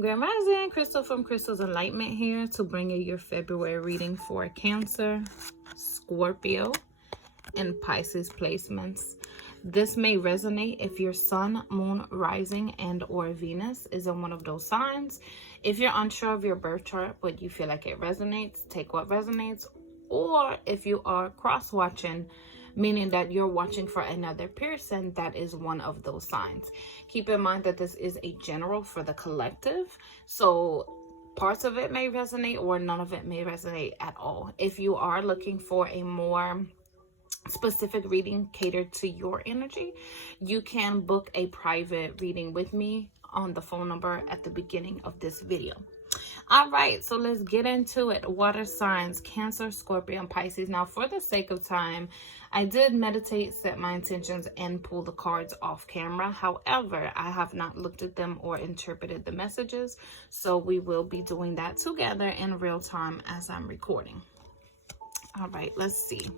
Grand Rising, Crystal from Crystal's Enlightenment here to bring you your February reading for Cancer, Scorpio, and Pisces placements. This may resonate if your sun, moon, rising, and or Venus is in one of those signs. If you're unsure of your birth chart but you feel like it resonates, take what resonates. Or if you are cross-watching, meaning that you're watching for another person that is one of those signs. Keep in mind that this is a general for the collective, so parts of it may resonate or none of it may resonate at all. If you are looking for a more specific reading catered to your energy, you can book a private reading with me on the phone number at the beginning of this video. All right, so let's get into it. Water signs, Cancer, Scorpio, and Pisces. Now, for the sake of time, I did meditate, set my intentions, and pull the cards off camera. However, I have not looked at them or interpreted the messages, so we will be doing that together in real time as I'm recording. All right, let's see.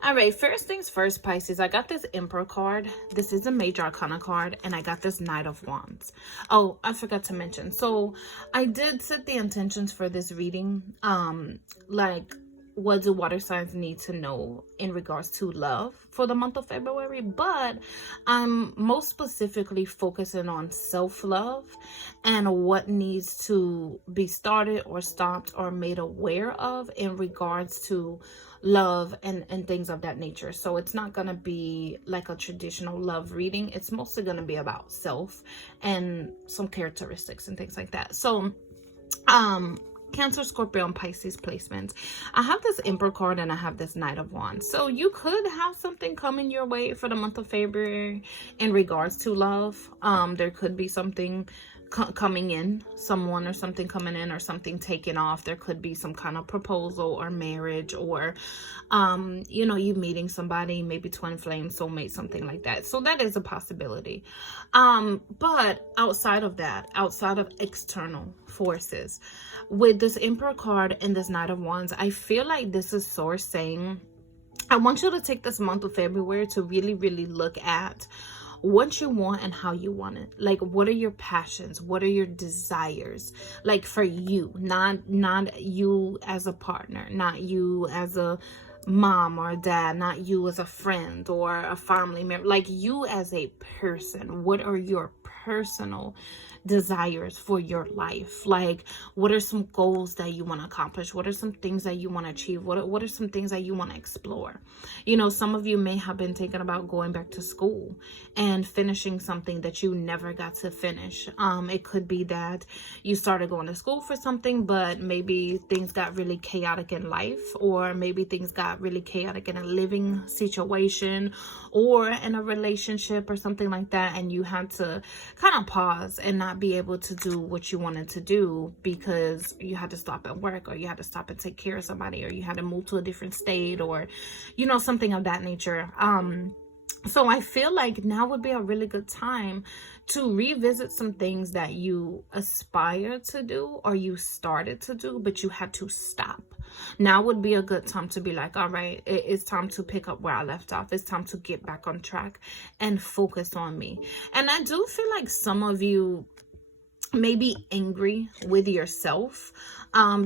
All right, first things first, Pisces. I got this Emperor card. This is a Major Arcana card, and I got this Knight of Wands. Oh, I forgot to mention. So I did set the intentions for this reading. Like, what do water signs need to know in regards to love for the month of February? But I'm most specifically focusing on self-love and what needs to be started or stopped or made aware of in regards to love and things of that nature. So it's not going to be like a traditional love reading. It's mostly going to be about self and some characteristics and things like that. So Cancer, Scorpio, and Pisces placements. I have this Emperor card and I have this Knight of Wands. So you could have something coming your way for the month of February in regards to love. There could be something coming in, someone or something coming in, or something taken off. There could be some kind of proposal or marriage, or you know, you meeting somebody, maybe twin flame, soulmate, something like that. So that is a possibility. But outside of that, outside of external forces, with this Emperor card and this Knight of Wands, I feel like this is Source saying, I want you to take this month of February to really look at what you want and how you want it. Like, what are your passions? What are your desires? Like, for you, not you as a partner, not you as a mom or a dad, not you as a friend or a family member, like you as a person. What are your personal desires for your life? Like, what are some goals that you want to accomplish? What are some things that you want to achieve? What are some things that you want to explore? You know, some of you may have been thinking about going back to school and finishing something that you never got to finish. It could be that you started going to school for something, but maybe things got really chaotic in life, or maybe things got really chaotic in a living situation or in a relationship or something like that, and you had to kind of pause and not be able to do what you wanted to do because you had to stop at work, or you had to stop and take care of somebody, or you had to move to a different state, or, you know, something of that nature. So I feel like now would be a really good time to revisit some things that you aspire to do or you started to do, but you had to stop. Now would be a good time to be like, all right, it's time to pick up where I left off. It's time to get back on track and focus on me. And I do feel like some of you may be angry with yourself,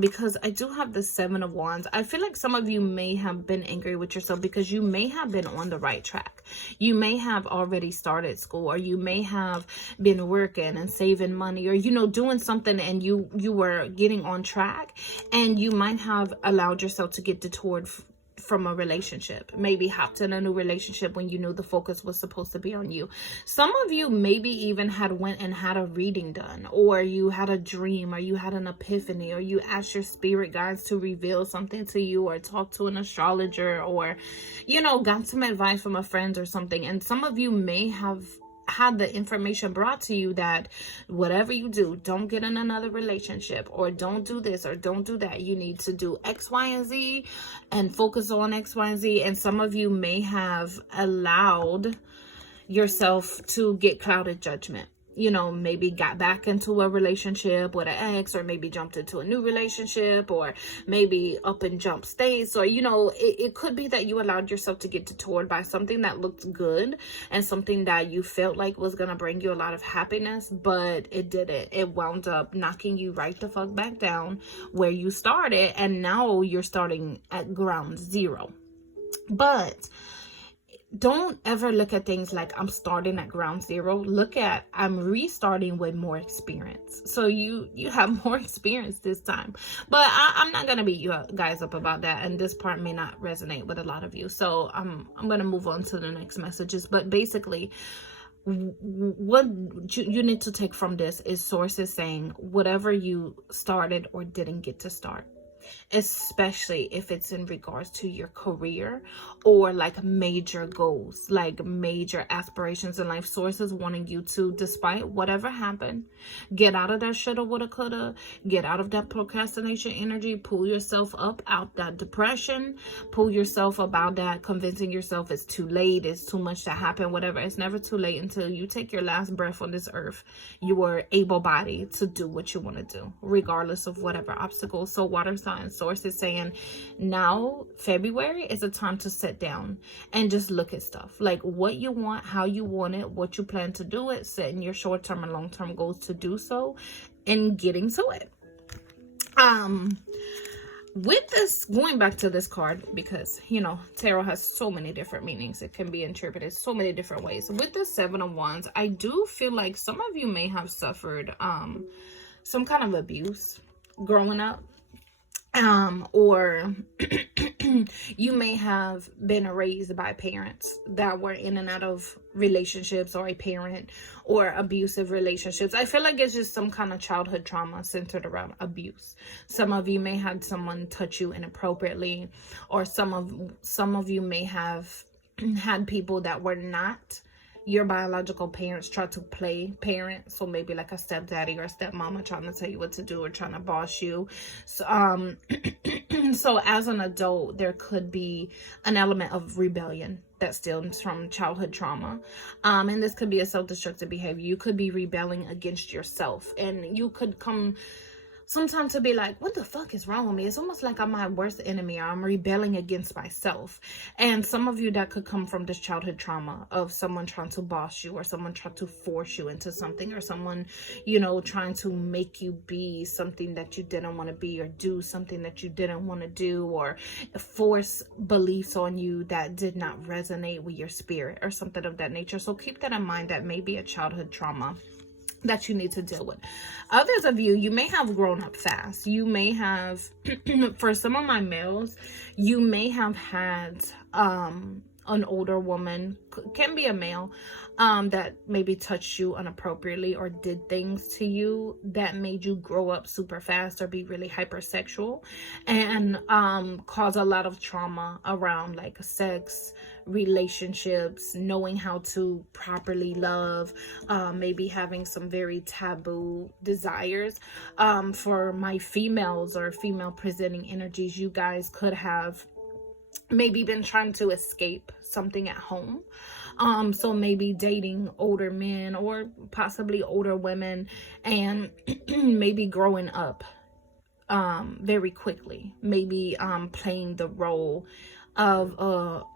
because I do have the Seven of Wands. I feel like some of you may have been angry with yourself because you may have been on the right track. You may have already started school, or you may have been working and saving money, or, you know, doing something, and you were getting on track, and you might have allowed yourself to get detoured from a relationship, maybe hopped in a new relationship when you knew the focus was supposed to be on you. Some of you maybe even had went and had a reading done, or you had a dream, or you had an epiphany, or you asked your spirit guides to reveal something to you, or talk to an astrologer, or, you know, got some advice from a friend or something. And some of you may have had the information brought to you that whatever you do, don't get in another relationship, or don't do this, or don't do that. You need to do X, Y, and Z and focus on X, Y, and Z. And some of you may have allowed yourself to get clouded judgment you know, maybe got back into a relationship with an ex, or maybe jumped into a new relationship, or maybe up and jump states, or, you know, it could be that you allowed yourself to get detoured by something that looked good and something that you felt like was going to bring you a lot of happiness, but it didn't. It wound up knocking you right the fuck back down where you started, and now you're starting at ground zero. But don't ever look at things like I'm starting at ground zero. Look at I'm restarting with more experience. So you have more experience this time. But I'm not gonna beat you guys up about that, and this part may not resonate with a lot of you. So I'm gonna move on to the next messages. But basically, what you need to take from this is sources saying whatever you started or didn't get to start, especially if it's in regards to your career or like major goals, like major aspirations in life. Sources wanting you to, despite whatever happened, get out of that shoulda, woulda, coulda, get out of that procrastination energy, pull yourself up out that depression, pull yourself up out that convincing yourself it's too late, it's too much to happen, whatever. It's never too late. Until you take your last breath on this earth, you are able-bodied to do what you want to do, regardless of whatever obstacles. So water sign sources saying now February is a time to sit down and just look at stuff like what you want, how you want it, what you plan to do it, setting your short-term and long-term goals to do so, and getting to it. With this, going back to this card, because, you know, tarot has so many different meanings. It can be interpreted so many different ways. With the Seven of Wands, I do feel like some of you may have suffered some kind of abuse growing up. Or you may have been raised by parents that were in and out of relationships, or a parent or abusive relationships. I feel like it's just some kind of childhood trauma centered around abuse. Some of you may have someone touch you inappropriately, or some of you may have had people that were not your biological parents try to play parent. So maybe like a stepdaddy or a stepmama trying to tell you what to do or trying to boss you. So, so as an adult, there could be an element of rebellion that stems from childhood trauma. And this could be a self-destructive behavior. You could be rebelling against yourself, and you could come sometimes to be like, what the fuck is wrong with me? It's almost like I'm my worst enemy, or I'm rebelling against myself. And some of you, that could come from this childhood trauma of someone trying to boss you, or someone trying to force you into something, or someone, you know, trying to make you be something that you didn't want to be, or do something that you didn't want to do, or force beliefs on you that did not resonate with your spirit, or something of that nature. So keep that in mind. That may be a childhood trauma that you need to deal with. Others of you may have grown up fast. You may have, for some of my males, you may have had an older woman, can be a male, that maybe touched you inappropriately or did things to you that made you grow up super fast or be really hypersexual, and cause a lot of trauma around like sex, relationships, knowing how to properly love, maybe having some very taboo desires. For my females or female presenting energies, you guys could have maybe been trying to escape something at home. So maybe dating older men or possibly older women, and maybe growing up very quickly, maybe playing the role of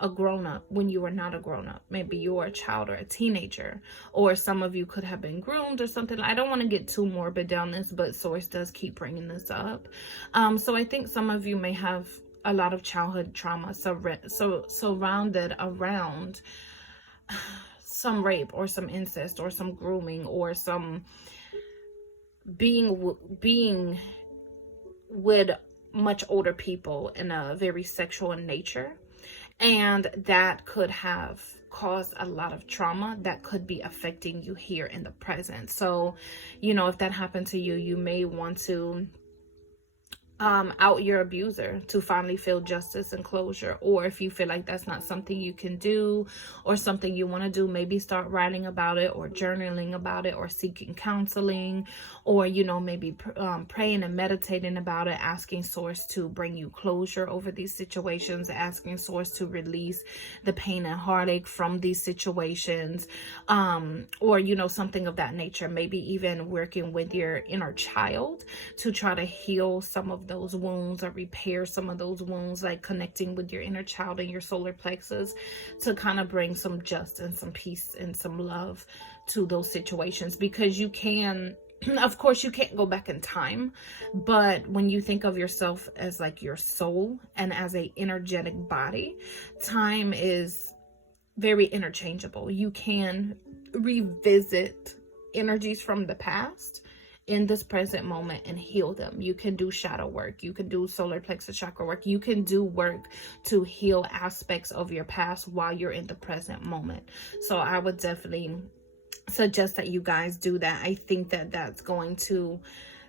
a grown-up when you were not a grown-up. Maybe you were a child or a teenager, or some of you could have been groomed or something. I don't want to get too morbid down this, but source does keep bringing this up. So I think some of you may have a lot of childhood trauma surrounded around some rape or some incest or some grooming or some being with much older people in a very sexual nature, and that could have caused a lot of trauma that could be affecting you here in the present. So, you know, if that happened to you, you may want to out your abuser to finally feel justice and closure. Or if you feel like that's not something you can do or something you want to do, maybe start writing about it or journaling about it or seeking counseling, or, you know, maybe praying and meditating about it, asking source to bring you closure over these situations, asking source to release the pain and heartache from these situations, or, you know, something of that nature. Maybe even working with your inner child to try to heal some of those wounds or repair some of those wounds, like connecting with your inner child and your solar plexus to kind of bring some justice and some peace and some love to those situations. Because you can, of course, you can't go back in time, but when you think of yourself as like your soul and as a energetic body, time is very interchangeable. You can revisit energies from the past in this present moment and heal them. You can do shadow work. You can do solar plexus chakra work. You can do work to heal aspects of your past while you're in the present moment. So I would definitely suggest that you guys do that. I think that that's going to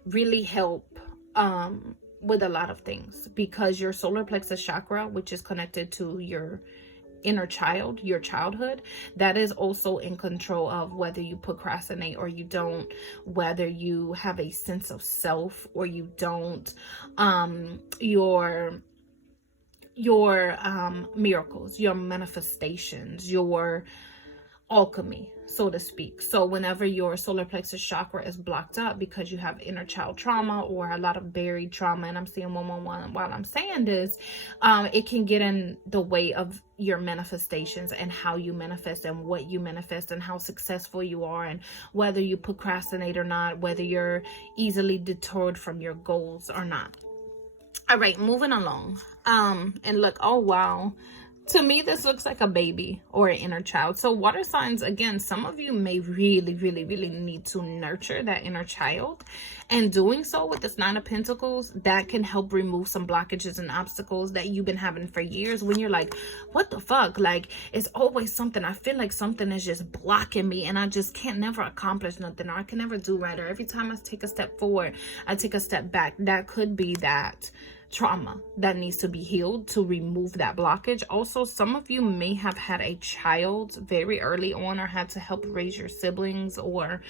really help with a lot of things, because your solar plexus chakra, which is connected to your inner child, your childhood, that is also in control of whether you procrastinate or you don't, whether you have a sense of self or you don't, your miracles, your manifestations, your alchemy, so to speak. So whenever your solar plexus chakra is blocked up because you have inner child trauma or a lot of buried trauma, and I'm seeing 111 while I'm saying this, it can get in the way of your manifestations and how you manifest and what you manifest and how successful you are, and whether you procrastinate or not, whether you're easily deterred from your goals or not. All right, moving along. And look, oh wow, to me, this looks like a baby or an inner child. So water signs, again, some of you may really, really, really need to nurture that inner child. And doing so with this 9 of Pentacles, that can help remove some blockages and obstacles that you've been having for years, when you're like, what the fuck? Like, it's always something. I feel like something is just blocking me and I just can't never accomplish nothing, or I can never do right, or every time I take a step forward, I take a step back. That could be that trauma that needs to be healed to remove that blockage. Also, some of you may have had a child very early on, or had to help raise your siblings, or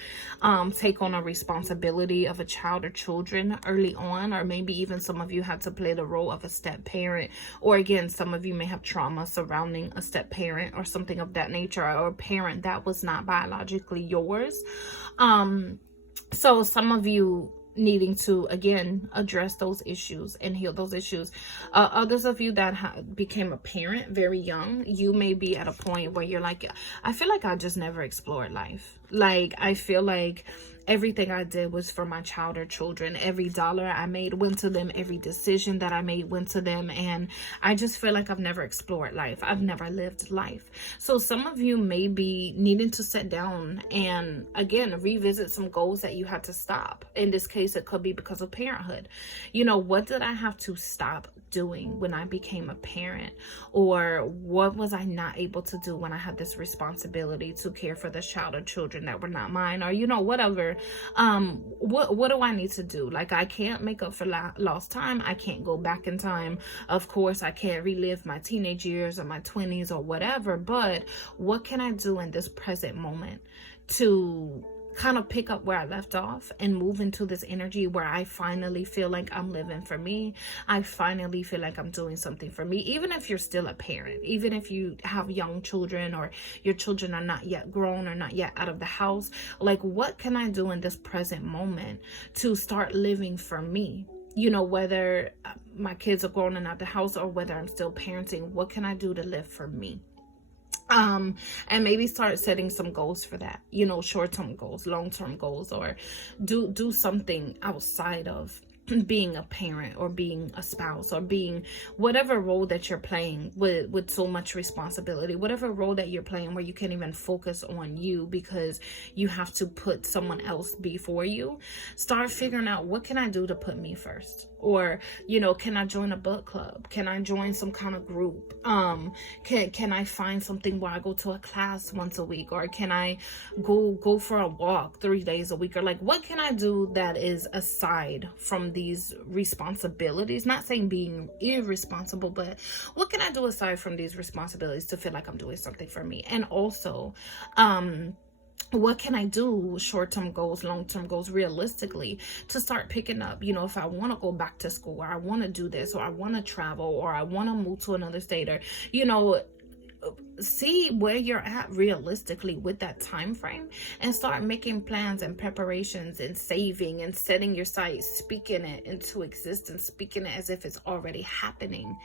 take on a responsibility of a child or children early on, or maybe even some of you had to play the role of a step parent, or again, some of you may have trauma surrounding a step parent or something of that nature, or a parent that was not biologically yours. So some of you needing to, again, address those issues and heal those issues. Others of you that became a parent very young, you may be at a point where you're like, I feel like I just never explored life. Like, I feel like everything I did was for my child or children. Every dollar I made went to them. Every decision that I made went to them. And I just feel like I've never explored life. I've never lived life. So some of you may be needing to sit down and, again, revisit some goals that you had to stop. In this case, it could be because of parenthood. You know, what did I have to stop doing when I became a parent? Or what was I not able to do when I had this responsibility to care for this child or children that were not mine? Or, you know, whatever. What do I need to do? Like, I can't make up for lost time. I can't go back in time. Of course, I can't relive my teenage years or my 20s or whatever, but what can I do in this present moment to kind of pick up where I left off and move into this energy where I finally feel like I'm living for me? I finally feel like I'm doing something for me. Even if you're still a parent, even if you have young children, or your children are not yet grown or not yet out of the house, like, what can I do in this present moment to start living for me? You know, whether my kids are grown and out the house, or whether I'm still parenting, what can I do to live for me? And maybe start setting some goals for that, you know, short-term goals, long-term goals, or do something outside of being a parent or being a spouse or being whatever role that you're playing with so much responsibility, whatever role that you're playing where you can't even focus on you because you have to put someone else before you. Start figuring out, what can I do to put me first? Or, you know, can I join a book club? Can I join some kind of group? Can I find something where I go to a class once a week? Or can I go for a walk 3 days a week? Or like, what can I do that is aside from these responsibilities? Not saying being irresponsible, but what can I do aside from these responsibilities to feel like I'm doing something for me? And also, what can I do, short-term goals, long-term goals, realistically, to start picking up, you know, if I want to go back to school, or I want to do this, or I want to travel, or I want to move to another state, or, you know, see where you're at realistically with that time frame, and start making plans and preparations and saving and setting your sights, speaking it into existence, speaking it as if it's already happening,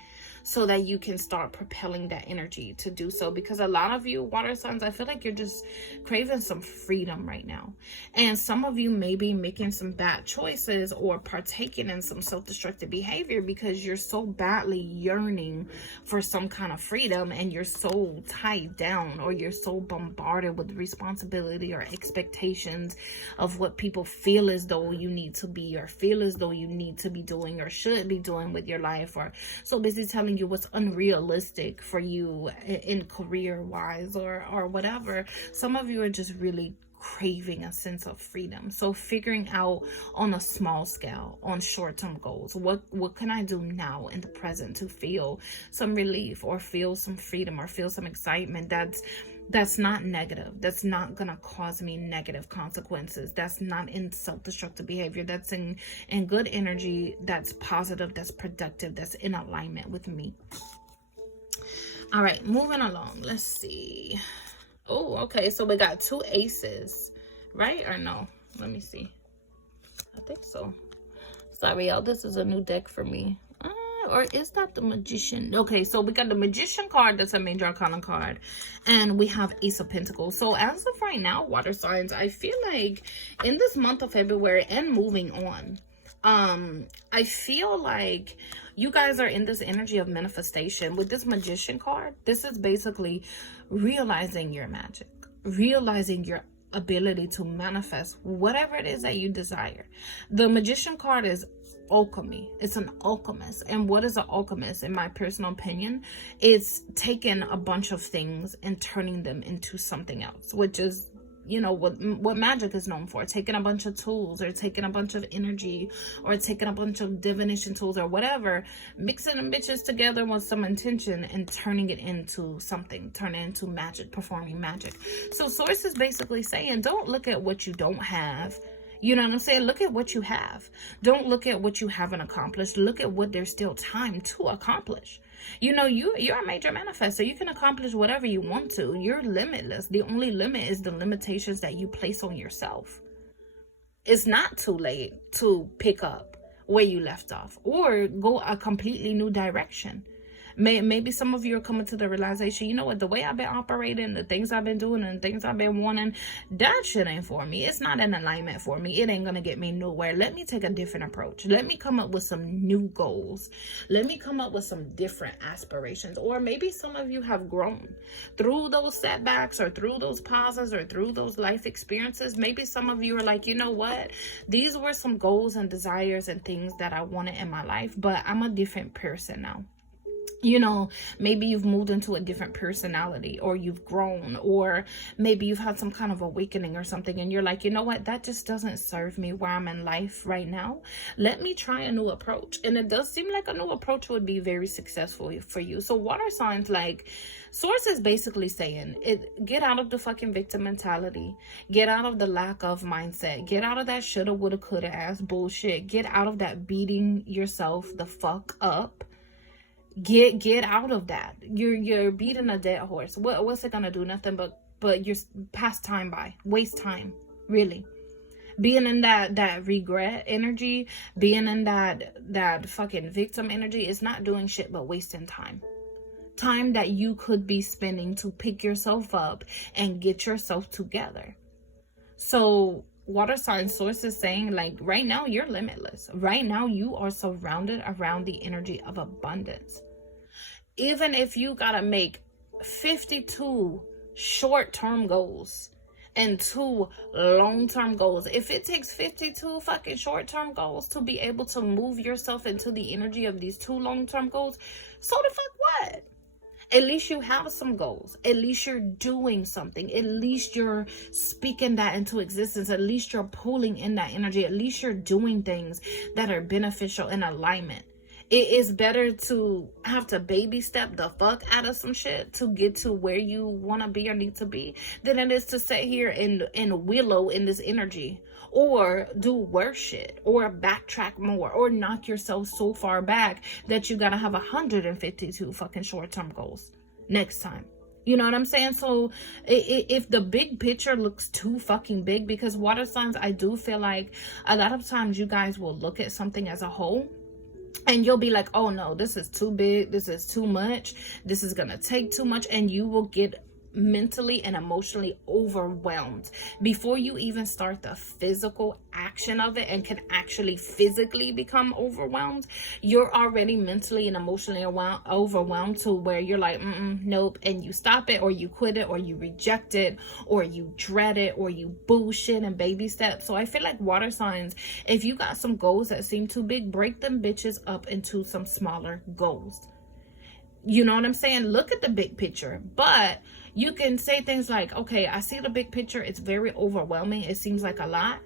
so that you can start propelling that energy to do so. Because a lot of you water signs, I feel like you're just craving some freedom right now. And some of you may be making some bad choices or partaking in some self-destructive behavior because you're so badly yearning for some kind of freedom, and you're so tied down, or you're so bombarded with responsibility or expectations of what people feel as though you need to be, or feel as though you need to be doing or should be doing with your life, or so busy telling you what's unrealistic for you in career wise, or whatever. Some of you are just really craving a sense of freedom. So figuring out on a small scale, on short-term goals, what can I do now in the present to feel some relief, or feel some freedom, or feel some excitement that's not negative, that's not gonna cause me negative consequences, that's not in self-destructive behavior, that's in good energy, that's positive, that's productive, that's in alignment with me. All right, moving along. Let's see. Oh, okay, so we got 2 aces, right? Or no? Let me see. I think so. Sorry, y'all, this is a new deck for me. Or is that the Magician? Okay, so we got the Magician card, that's a major arcana card, and we have Ace of Pentacles. So as of right now, water signs, I feel like in this month of February and moving on, I feel like you guys are in this energy of manifestation. With this Magician card, this is basically realizing your magic, realizing your ability to manifest whatever it is that you desire. The Magician card is alchemy. It's an alchemist. And what is an alchemist, in my personal opinion? It's taking a bunch of things and turning them into something else, which is, you know, what magic is known for. Taking a bunch of tools, or taking a bunch of energy, or taking a bunch of divination tools, or whatever, mixing them bitches together with some intention and turning it into something, turning it into magic, performing magic. So Source is basically saying, don't look at what you don't have. You know what I'm saying? Look at what you have. Don't look at what you haven't accomplished. Look at what there's still time to accomplish. You know, you're a major manifestor. You can accomplish whatever you want to. You're limitless. The only limit is the limitations that you place on yourself. It's not too late to pick up where you left off, or go a completely new direction. Maybe some of you are coming to the realization, you know what, the way I've been operating, the things I've been doing, and the things I've been wanting, that shit ain't for me. It's not in alignment for me. It ain't gonna get me nowhere. Let me take a different approach. Let me come up with some new goals. Let me come up with some different aspirations. Or maybe some of you have grown through those setbacks, or through those pauses, or through those life experiences. Maybe some of you are like, you know what, these were some goals and desires and things that I wanted in my life, but I'm a different person now. You know, maybe you've moved into a different personality, or you've grown, or maybe you've had some kind of awakening or something, and you're like, you know what, that just doesn't serve me where I'm in life right now. Let me try a new approach. And it does seem like a new approach would be very successful for you. So water signs, like, Source is basically saying, get out of the fucking victim mentality. Get out of the lack of mindset. Get out of that shoulda, woulda, coulda ass bullshit. Get out of that beating yourself the fuck up. Get out of that. You're beating a dead horse. What's it gonna do? Nothing but you're past time by. Waste time, really. Being in that regret energy, being in that fucking victim energy is not doing shit but wasting time. Time that you could be spending to pick yourself up and get yourself together. So water sign Source is saying, like, right now you're limitless. Right now you are surrounded around the energy of abundance. Even if you gotta make 52 short-term goals and 2 long-term goals. If it takes 52 fucking short-term goals to be able to move yourself into the energy of these 2 long-term goals, so the fuck what? At least you have some goals. At least you're doing something. At least you're speaking that into existence. At least you're pulling in that energy. At least you're doing things that are beneficial in alignment. It is better to have to baby step the fuck out of some shit to get to where you want to be or need to be than it is to sit here and willow in this energy, or do worse shit, or backtrack more, or knock yourself so far back that you gotta have 152 fucking short-term goals next time. You know what I'm saying? So if the big picture looks too fucking big, because water signs, I do feel like a lot of times you guys will look at something as a whole and you'll be like, oh no, this is too big, this is too much, this is gonna take too much, and you will get mentally and emotionally overwhelmed before you even start the physical action of it and can actually physically become overwhelmed. You're already mentally and emotionally overwhelmed to where you're like, nope, and you stop it, or you quit it, or you reject it, or you dread it, or you bullshit and baby steps. So I feel like water signs, if you got some goals that seem too big, break them bitches up into some smaller goals. You know what I'm saying? Look at the big picture, but you can say things like, okay, I see the big picture. It's very overwhelming. It seems like a lot.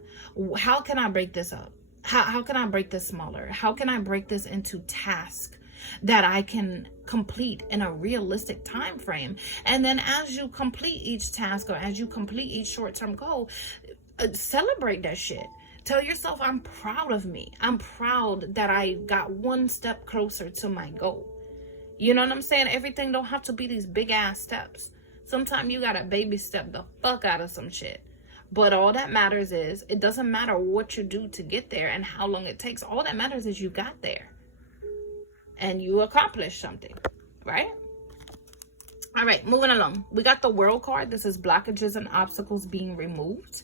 How can I break this up? How can I break this smaller? How can I break this into tasks that I can complete in a realistic time frame? And then as you complete each task, or as you complete each short-term goal, celebrate that shit. Tell yourself, I'm proud of me. I'm proud that I got one step closer to my goal. You know what I'm saying? Everything don't have to be these big ass steps. Sometimes you gotta baby step the fuck out of some shit. But all that matters is, it doesn't matter what you do to get there and how long it takes. All that matters is you got there and you accomplished something, right? All right, moving along. We got the World card. This is blockages and obstacles being removed.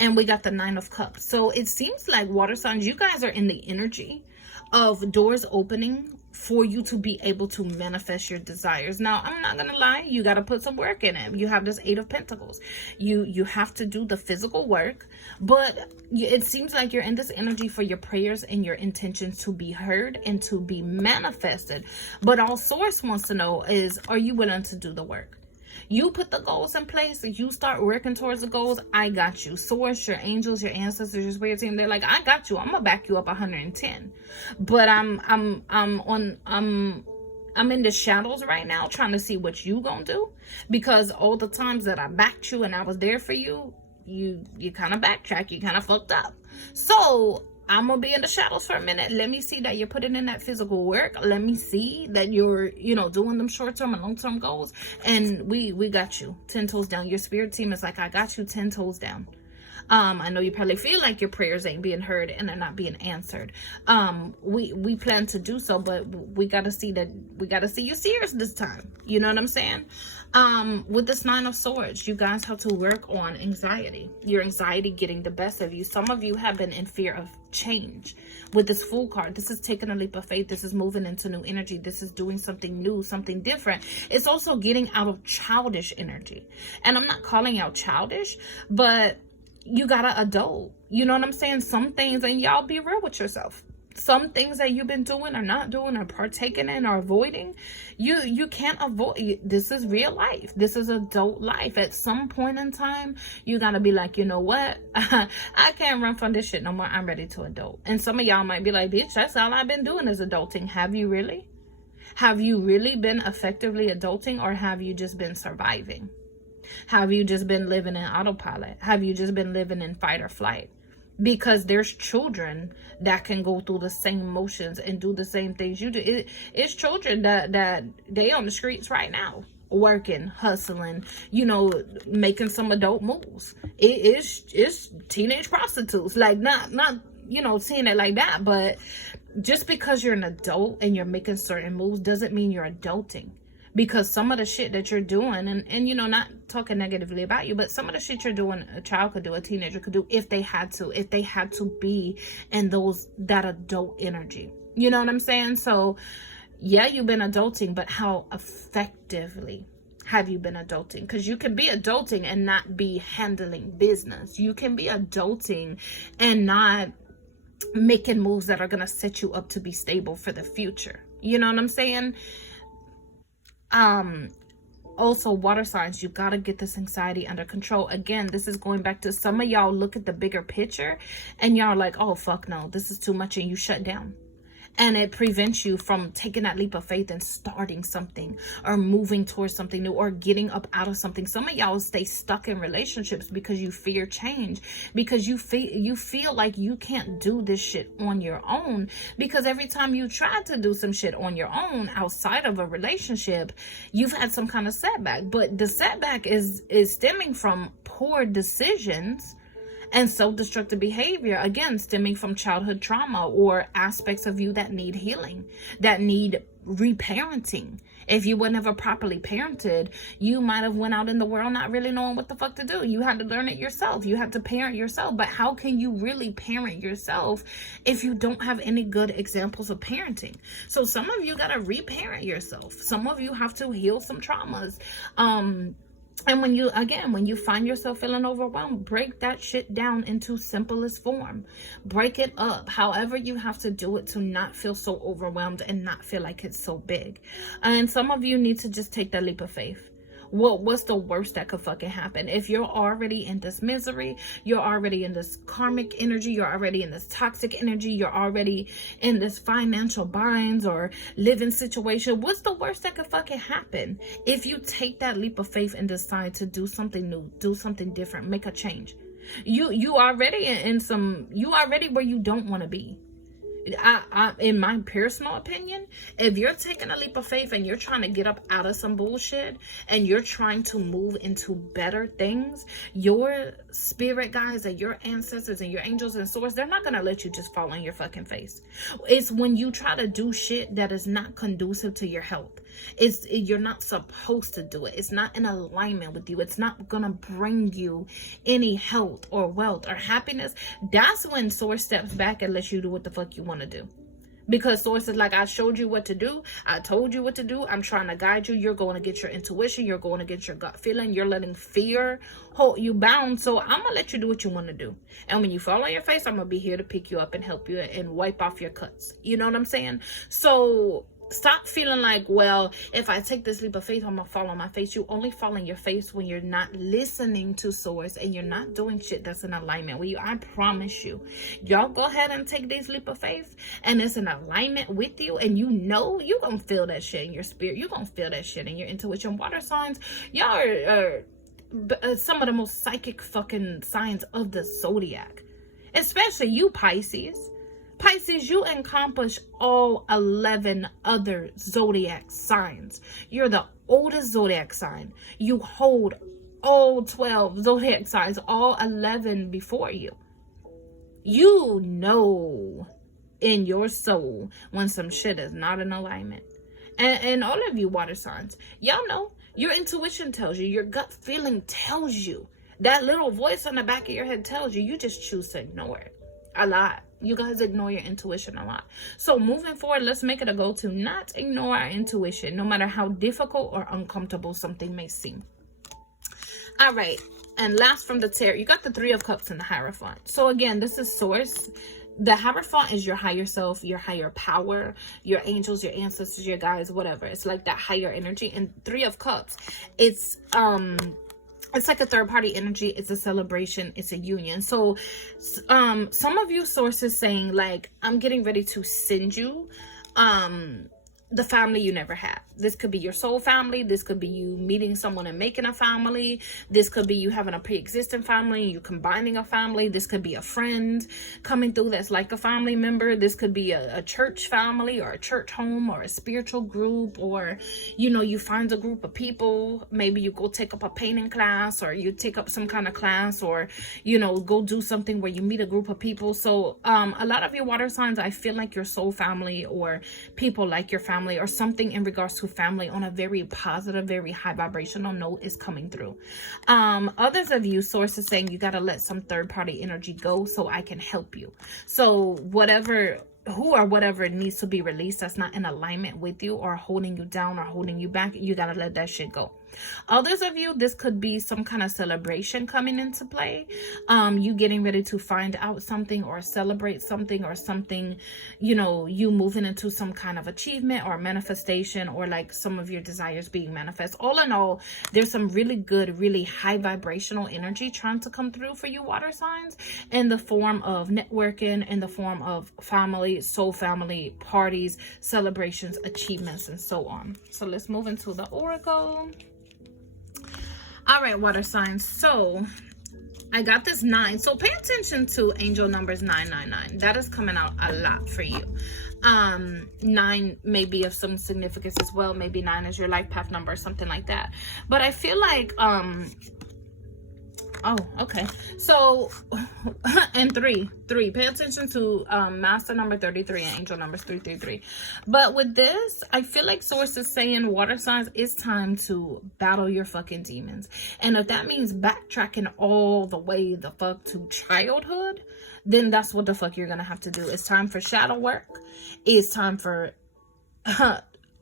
And we got the 9 of Cups. So it seems like water signs, you guys are in the energy of doors opening for you to be able to manifest your desires. Now, I'm not gonna lie, you got to put some work in it. You have this 8 of Pentacles. You have to do the physical work, but it seems like you're in this energy for your prayers and your intentions to be heard and to be manifested. But all Source wants to know is, are you willing to do the work? You put the goals in place, you start working towards the goals. I got you. Source, your angels, your ancestors, your spirit team, they're like, I got you. I'm gonna back you up 110. But I'm in the shadows right now trying to see what you gonna do, because all the times that I backed you and I was there for you, you kind of backtrack, you kind of fucked up. So I'm gonna be in the shadows for a minute. Let me see that you're putting in that physical work. Let me see that you're, doing them short-term and long-term goals. And we got you 10 toes down. Your spirit team is like, I got you 10 toes down. I know you probably feel like your prayers ain't being heard and they're not being answered. We plan to do so, but we gotta see you serious this time. You know what I'm saying? With this 9 of Swords, you guys have to work on anxiety. Your anxiety getting the best of you. Some of you have been in fear of change. With this Fool card, this is taking a leap of faith. This is moving into new energy. This is doing something new, something different. It's also getting out of childish energy. And I'm not calling out childish, but you gotta adult. You know what I'm saying? Some things, and y'all be real with yourself, some things that you've been doing or not doing or partaking in or avoiding, you can't avoid. This is real life. This is adult life. At some point in time, you gotta be like, you know what? I can't run from this shit no more. I'm ready to adult. And some of y'all might be like, bitch, that's all I've been doing is adulting. Have you really? Have you really been effectively adulting, or have you just been surviving? Have you just been living in autopilot? Have you just been living in fight or flight? Because there's children that can go through the same motions and do the same things you do. It's children that they on the streets right now, working, hustling, making some adult moves. It's teenage prostitutes. Like, not seeing it like that, but just because you're an adult and you're making certain moves doesn't mean you're adulting. Because some of the shit that you're doing, and not talking negatively about you, but some of the shit you're doing, a child could do, a teenager could do, if they had to be in that adult energy. You know what I'm saying? So yeah, you've been adulting, but how effectively? have you been adulting? Because you can be adulting and not be handling business. You can be adulting and not making moves that are going to set you up to be stable for the future. You know what I'm saying? Also, water signs, you got to get this anxiety under control. Again, this is going back to some of y'all look at the bigger picture and y'all are like, oh, fuck no, this is too much, and you shut down. And it prevents you from taking that leap of faith and starting something or moving towards something new or getting up out of something. Some of y'all stay stuck in relationships because you fear change, because you feel like you can't do this shit on your own, because every time you try to do some shit on your own outside of a relationship, you've had some kind of setback. But the setback is stemming from poor decisions and self-destructive behavior, again, stemming from childhood trauma or aspects of you that need healing, that need reparenting. If you were never properly parented, you might have went out in the world not really knowing what the fuck to do. You had to learn it yourself. You had to parent yourself. But how can you really parent yourself if you don't have any good examples of parenting? So some of you got to reparent yourself. Some of you have to heal some traumas. And when you find yourself feeling overwhelmed, break that shit down into simplest form. Break it up, however you have to do it to not feel so overwhelmed and not feel like it's so big. And some of you need to just take that leap of faith. What's the worst that could fucking happen? If you're already in this misery, you're already in this karmic energy, you're already in this toxic energy, you're already in this financial binds or living situation, what's the worst that could fucking happen? If you take that leap of faith and decide to do something new, do something different, make a change. You already you already where you don't want to be. In my personal opinion, if you're taking a leap of faith and you're trying to get up out of some bullshit and you're trying to move into better things, your spirit guides and your ancestors and your angels and source, they're not gonna let you just fall on your fucking face. It's when you try to do shit that is not conducive to your health. You're not supposed to do it. It's not in alignment with you. It's not gonna bring you any health or wealth or happiness. That's when source steps back and lets you do what the fuck you want to do. Because source is like, I showed you what to do. I told you what to do. I'm trying to guide you. You're going to get your intuition. You're going to get your gut feeling. You're letting fear hold you bound. So I'm going to let you do what you want to do. And when you fall on your face, I'm going to be here to pick you up and help you and wipe off your cuts. You know what I'm saying? So stop feeling like, well, if I take this leap of faith, I'm gonna fall on my face. You only fall on your face when you're not listening to source and you're not doing shit that's in alignment with you. I promise you. Y'all go ahead and take this leap of faith and it's in alignment with you, and you know you're gonna feel that shit in your spirit. You're gonna feel that shit in your intuition. Water signs, y'all are some of the most psychic fucking signs of the zodiac. Especially you, Pisces. Pisces, you encompass all 11 other zodiac signs. You're the oldest zodiac sign. You hold all 12 zodiac signs, all 11 before you. You know in your soul when some shit is not in alignment. And all of you water signs, y'all know your intuition tells you, your gut feeling tells you. That little voice on the back of your head tells you, you just choose to ignore it a lot. You guys ignore your intuition a lot. So moving forward, let's make it a goal to not ignore our intuition, no matter how difficult or uncomfortable something may seem. All right. And last from the tarot, you got the Three of Cups and the Hierophant. So again, this is source. The Hierophant is your higher self, your higher power, your angels, your ancestors, your guides, whatever. It's like that higher energy. And Three of Cups, it's like a third party energy. It's a celebration. It's a union. So some of you sources saying like, I'm getting ready to send you the family you never had. This could be your soul family. This could be you meeting someone and making a family. This could be you having a pre-existing family and you combining a family. This could be a friend coming through that's like a family member. This could be a church family or a church home or a spiritual group, or, you know, you find a group of people. Maybe you go take up a painting class, or you take up some kind of class, or, you know, go do something where you meet a group of people. So a lot of your water signs, I feel like your soul family or people like your family or something in regards to family on a very positive, very high vibrational note is coming through. Others of you sources saying you got to let some third party energy go so I can help you. So who or whatever needs to be released that's not in alignment with you or holding you down or holding you back, you got to let that shit go. Others of you, this could be some kind of celebration coming into play. You getting ready to find out something or celebrate something, or something, you know, you moving into some kind of achievement or manifestation, or like some of your desires being manifest. All in all, there's some really good, really high vibrational energy trying to come through for you water signs, in the form of networking, in the form of family, soul family, parties, celebrations, achievements, and so on. So let's move into the oracle. All right, water signs. So I got this 9. So pay attention to angel numbers 999. That is coming out a lot for you. 9 may be of some significance as well. Maybe 9 is your life path number or something like that. But I feel like oh, okay. So, and 3. Pay attention to master number 33 and angel numbers 333. But with this, I feel like source is saying, water signs, it's time to battle your fucking demons. And if that means backtracking all the way the fuck to childhood, then that's what the fuck you're gonna have to do. It's time for shadow work. It's time for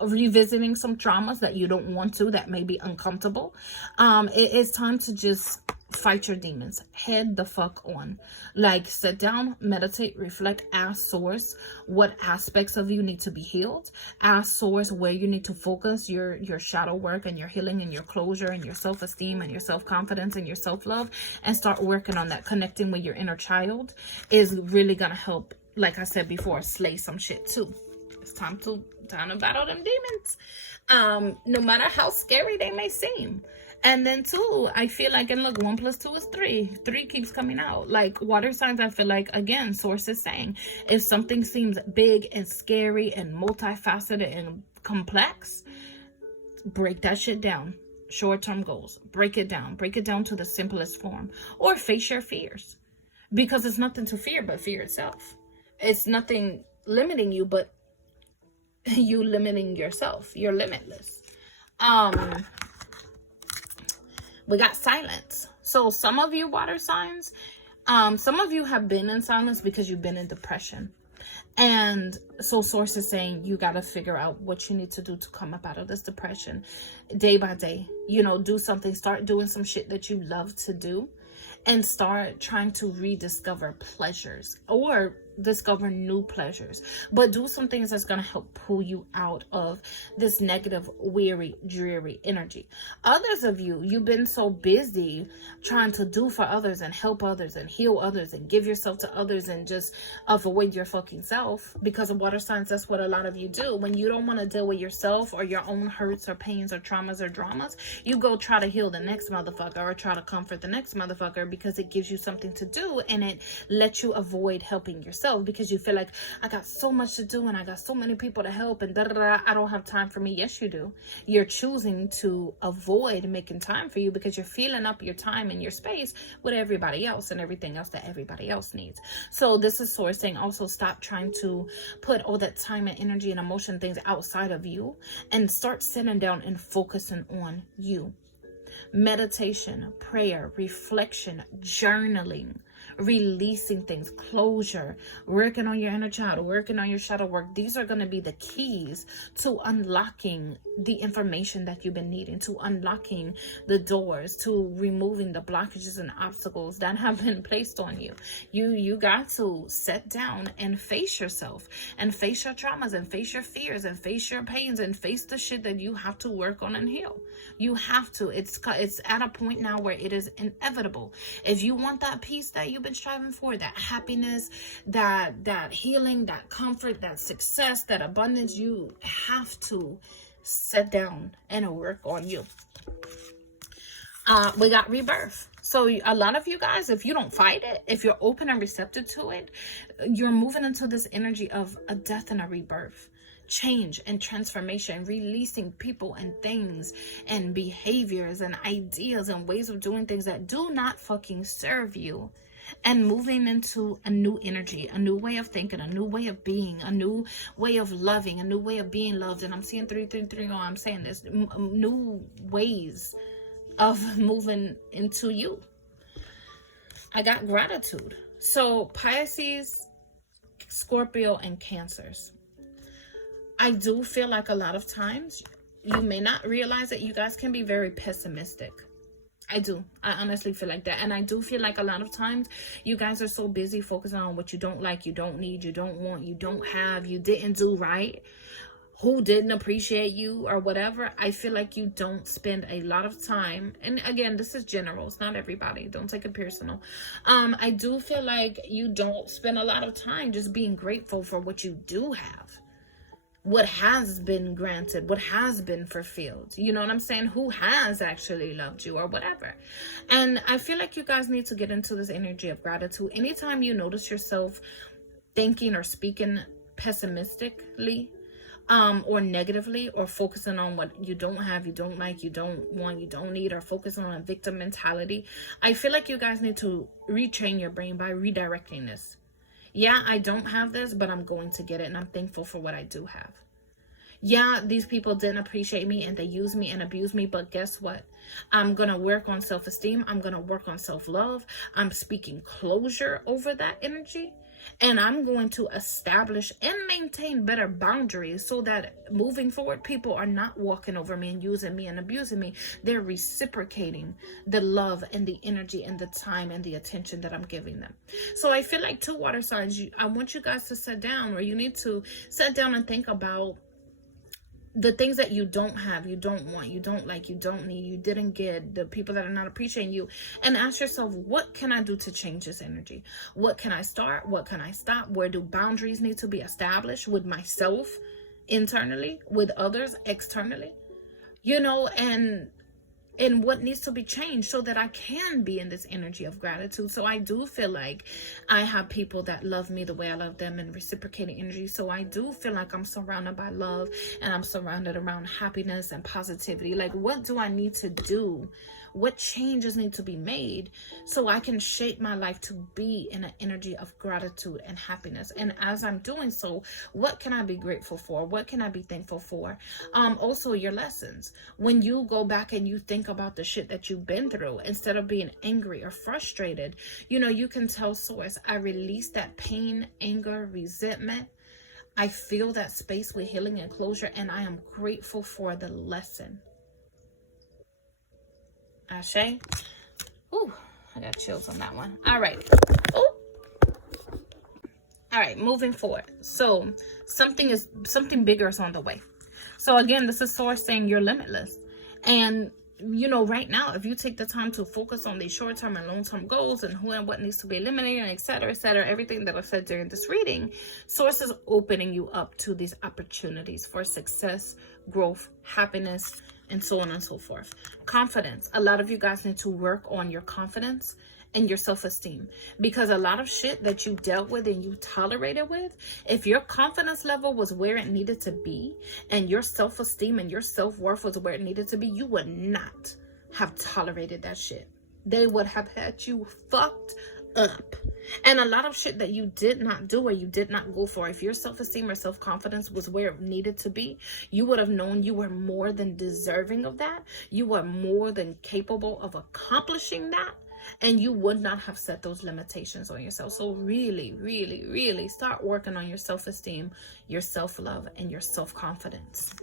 revisiting some traumas that you don't want to, that may be uncomfortable. It is time to just fight your demons head the fuck on. Like, sit down, meditate, reflect, ask source what aspects of you need to be healed. Ask source where you need to focus your shadow work and your healing and your closure and your self-esteem and your self-confidence and your self-love, and start working on that. Connecting with your inner child is really gonna help, like I said before, slay some shit too. It's time to battle them demons, no matter how scary they may seem. And then 2, I feel like, and look, 1 + 2 is 3. 3 keeps coming out. Like, water signs, I feel like, again, source is saying, if something seems big and scary and multifaceted and complex, break that shit down. Short-term goals. Break it down. Break it down to the simplest form. Or face your fears. Because it's nothing to fear but fear itself. It's nothing limiting you but you limiting yourself. You're limitless. We got silence. So some of you water signs, some of you have been in silence because you've been in depression. And so source is saying you got to figure out what you need to do to come up out of this depression day by day. You know, do something, start doing some shit that you love to do, and start trying to rediscover pleasures or discover new pleasures. But do some things that's going to help pull you out of this negative, weary, dreary energy. Others of you, you've been so busy trying to do for others and help others and heal others and give yourself to others and just avoid your fucking self. Because of water signs, that's what a lot of you do. When you don't want to deal with yourself or your own hurts or pains or traumas or dramas, you go try to heal the next motherfucker or try to comfort the next motherfucker, because it gives you something to do and it lets you avoid helping yourself, because you feel like, I got so much to do and I got so many people to help and I don't have time for me. Yes, you do. You're choosing to avoid making time for you because you're filling up your time and your space with everybody else and everything else that everybody else needs. So this is source saying, also stop trying to put all that time and energy and emotion things outside of you, and start sitting down and focusing on you. Meditation, prayer, reflection, journaling, releasing things, closure, working on your inner child, working on your shadow work. These are going to be the keys to unlocking the information that you've been needing, to unlocking the doors, to removing the blockages and obstacles that have been placed on you. You got to sit down and face yourself and face your traumas and face your fears and face your pains and face the shit that you have to work on and heal. You have to. It's at a point now where it is inevitable. If you want that peace that you've been striving for, that happiness, that healing, that comfort, that success, that abundance, you have to sit down and work on you. We got rebirth. So a lot of you guys, if you don't fight it, if you're open and receptive to it, you're moving into this energy of a death and a rebirth. Change and transformation, releasing people and things and behaviors and ideas and ways of doing things that do not fucking serve you, and moving into a new energy, a new way of thinking, a new way of being, a new way of loving, a new way of being loved. And I'm seeing 333. Oh, I'm saying this, new ways of moving into you. I got gratitude. So Pisces, Scorpio, and Cancers. I do feel like a lot of times you may not realize that you guys can be very pessimistic. I do. I honestly feel like that. And I do feel like a lot of times you guys are so busy focusing on what you don't like, you don't need, you don't want, you don't have, you didn't do right, who didn't appreciate you or whatever. I feel like you don't spend a lot of time. And again, this is general. It's not everybody. Don't take it personal. I do feel like you don't spend a lot of time just being grateful for what you do have, what has been granted, what has been fulfilled. You know what I'm saying? Who has actually loved you or whatever. And I feel like you guys need to get into this energy of gratitude. Anytime you notice yourself thinking or speaking pessimistically, or negatively, or focusing on what you don't have, you don't like, you don't want, you don't need, or focusing on a victim mentality, I feel like you guys need to retrain your brain by redirecting this. Yeah, I don't have this, but I'm going to get it, and I'm thankful for what I do have. Yeah, these people didn't appreciate me, and they used me and abused me, but guess what? I'm going to work on self-esteem. I'm going to work on self-love. I'm speaking closure over that energy. And I'm going to establish and maintain better boundaries so that moving forward, people are not walking over me and using me and abusing me. They're reciprocating the love and the energy and the time and the attention that I'm giving them. So I feel like two water signs, I want you guys to sit down, or you need to sit down and think about the things that you don't have, you don't want, you don't like, you don't need, you didn't get, the people that are not appreciating you, and ask yourself, what can I do to change this energy? What can I start? What can I stop? Where do boundaries need to be established with myself internally, with others externally? You know, and what needs to be changed so that I can be in this energy of gratitude. So I do feel like I have people that love me the way I love them, and reciprocating energy. So I do feel like I'm surrounded by love, and I'm surrounded around happiness and positivity. Like, what do I need to do? What changes need to be made so I can shape my life to be in an energy of gratitude and happiness? And as I'm doing so, what can I be grateful for? What can I be thankful for? Also, your lessons. When you go back and you think about the shit that you've been through, instead of being angry or frustrated, you know, you can tell source, I release that pain, anger, resentment. I feel that space with healing and closure, and I am grateful for the lesson. Ashe. Ooh, I got chills on that one. All right. Ooh. All right, moving forward. So something bigger is on the way. So again, this is source saying you're limitless. And you know, right now, if you take the time to focus on these short-term and long-term goals and who and what needs to be eliminated, etc., everything that I've said during this reading, source is opening you up to these opportunities for success, growth, happiness, and so on and so forth. Confidence. A lot of you guys need to work on your confidence and your self-esteem, because a lot of shit that you dealt with and you tolerated with, if your confidence level was where it needed to be and your self-esteem and your self-worth was where it needed to be, you would not have tolerated that shit. They would have had you fucked up. And a lot of shit that you did not do or you did not go for, if your self-esteem or self-confidence was where it needed to be, you would have known you were more than deserving of that. You were more than capable of accomplishing that. And you would not have set those limitations on yourself. So really, really, really start working on your self-esteem, your self-love, and your self-confidence.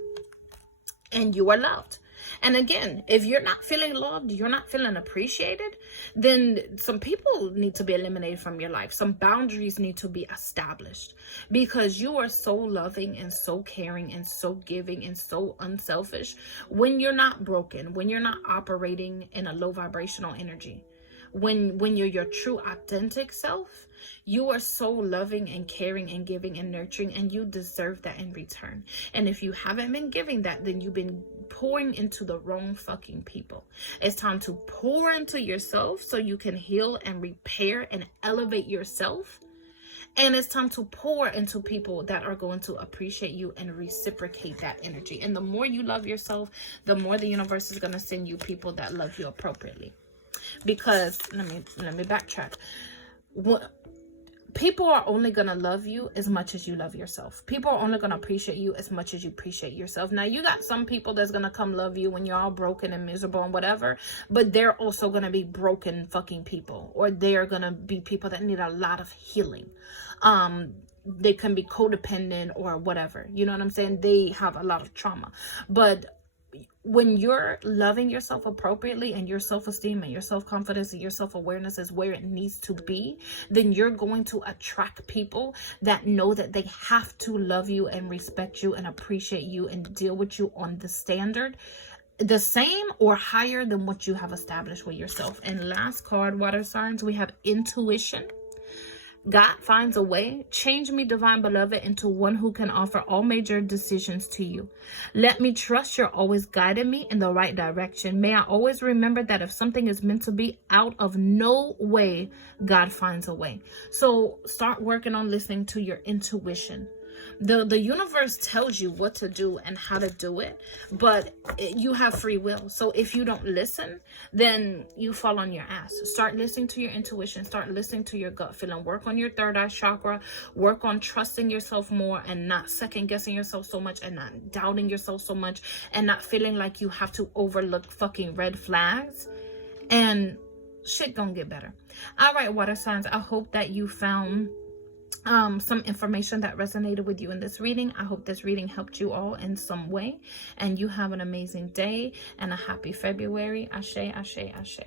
And you are loved. And again, if you're not feeling loved, you're not feeling appreciated, then some people need to be eliminated from your life. Some boundaries need to be established, because you are so loving and so caring and so giving and so unselfish when you're not broken, when you're not operating in a low vibrational energy. When you're your true authentic self, you are so loving and caring and giving and nurturing, and you deserve that in return. And if you haven't been giving that, then you've been pouring into the wrong fucking people. It's time to pour into yourself so you can heal and repair and elevate yourself. And it's time to pour into people that are going to appreciate you and reciprocate that energy. And the more you love yourself, the more the universe is going to send you people that love you appropriately. Because let me backtrack. People are only gonna love you as much as you love yourself. People are only gonna appreciate you as much as you appreciate yourself. Now, you got some people that's gonna come love you when you're all broken and miserable and whatever, but they're also gonna be broken fucking people, or they're gonna be people that need a lot of healing. They can be codependent or whatever. You know what I'm saying? They have a lot of trauma, but when you're loving yourself appropriately and your self-esteem and your self-confidence and your self-awareness is where it needs to be, then you're going to attract people that know that they have to love you and respect you and appreciate you and deal with you on the standard the same or higher than what you have established with yourself. And last card, water signs, we have intuition. God finds a way. Change me, divine beloved, into one who can offer all major decisions to you. Let me trust you're always guiding me in the right direction. May I always remember that if something is meant to be, out of no way, God finds a way. So start working on listening to your intuition. The universe tells you what to do and how to do it, but you have free will. So if you don't listen, then you fall on your ass. Start listening to your intuition. Start listening to your gut feeling. Work on your third eye chakra. Work on trusting yourself more and not second guessing yourself so much and not doubting yourself so much and not feeling like you have to overlook fucking red flags. And shit gonna get better. All right, water signs, I hope that you found some information that resonated with you in this reading. I hope this reading helped you all in some way, and you have an amazing day and a happy February. Ashe, ashe, ashe.